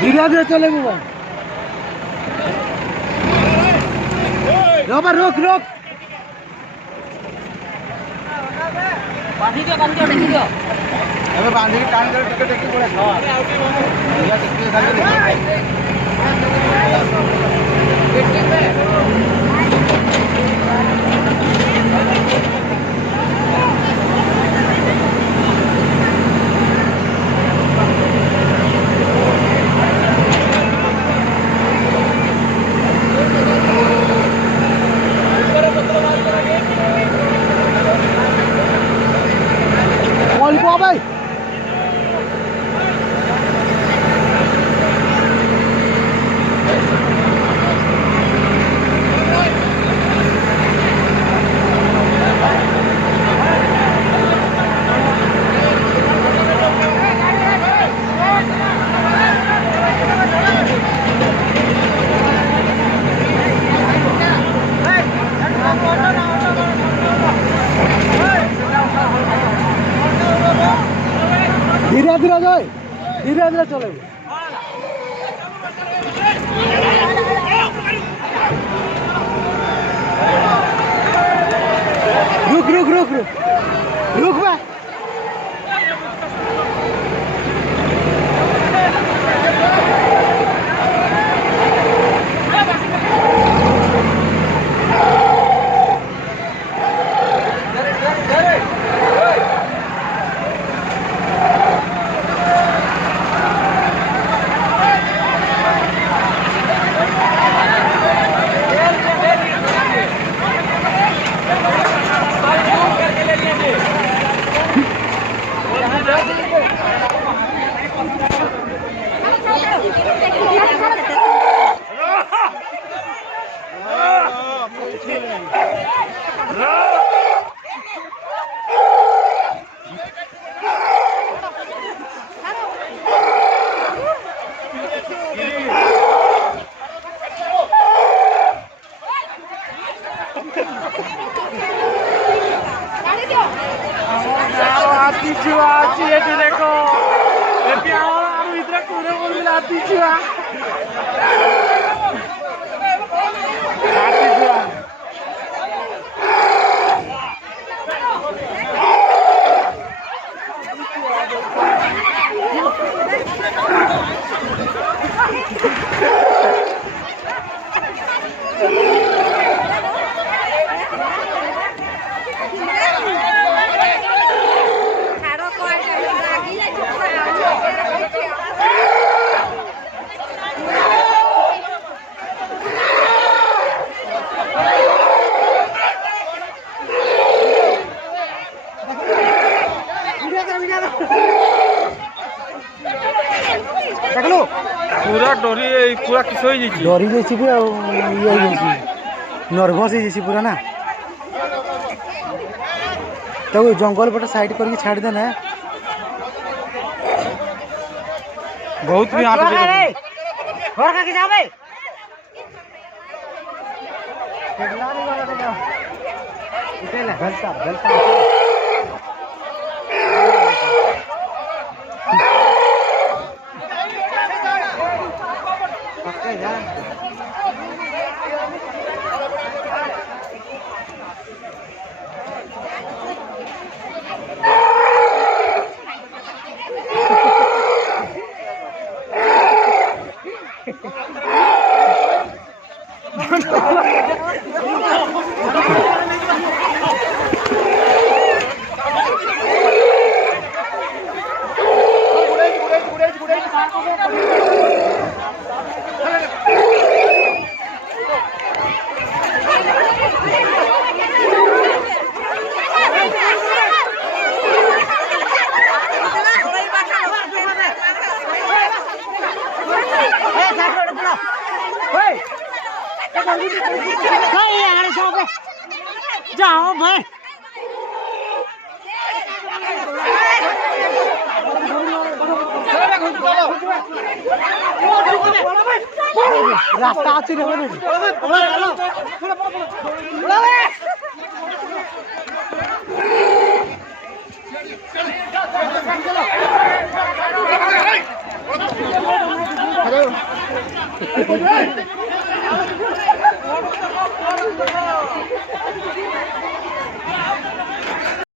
धीरे धीरे चले रोक रोक रोक बांधी दियो देखी दियो अबे बांधी के कान टिके टिके पड़े हां या टिके खाली भाई धीरे धीरे जाए धीरे धीरे चले रुक रुक रुक रुक रुक बा देखो इधर पूरे बोल आती छुआ पूरा डरी पूरा किस डरी जाइए नर्भस हो पूरा ना तो जंगल पटे साइड करके छाड़ देना बहुत भी यहाँ जाओ भाई रास्ता अच्छी नहीं